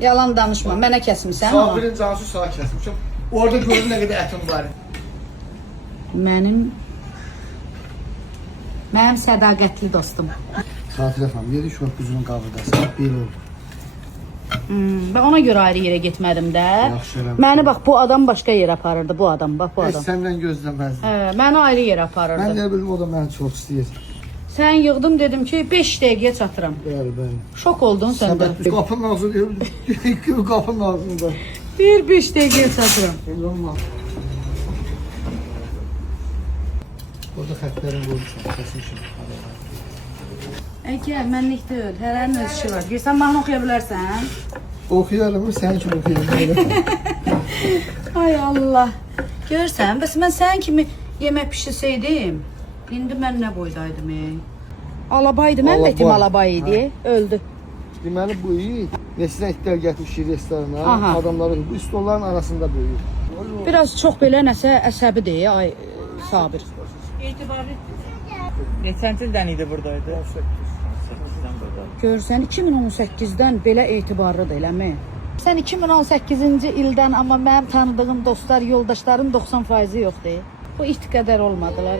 Yalan danışma. Mənə kəsmisən onu. Sabirin cansı sağ kəsmişəm. Orada gördün nə qədər ətim var. Mənim sədaqətli dostum. Xatirə xanım, yedi şok quzunun qabırdasın. Belə oldu. Və ona görə ayrı yerə getmədim də. Yaxşı eləmişsən. Məni bax bu adam başqa yerə aparırdı, bu adam, bax bu Heç adam. səndən gözləməzdim. Məni ayrı yerə Mən aparırdı. nə bilim, o da məni çox istəyir. Sən yığdım dedim ki 5 dəqiqəyə çatıram. Bəli. Şok oldun sən də. Səbət qapının ağzında, kimi qapının ağzında. Bir 5 dəqiqəyə çatıram. Elə olmaz. Orada xətlərin qoymuşam, kəsmişim. Əgər mənlik deyil, hərənin öz işi var. Sən mahnı oxuya bilərsən? Oxuyarım, sənin kimi oxuyarım. Ay Allah. Görsən, bəs mən sənin kimi yemək pişirsəydim, indi mən nə boydaydım? Alabaydı, mən də etim alabay idi, öldü. Deməli bu il neçə itlər gətirmişik restorana, Aha. adamları bu stolların arasında böyüyür. Biraz çox belə nəsə əsəbidir, ay Sabir. Neçənci ildən idi buradaydı? 18-dən burada. Görsən 2018-dən belə etibarlıdır eləmi? Sən 2018-ci ildən, amma mənim tanıdığım dostlar, yoldaşların 90% yoxdur. Bu it qədər olmadılar.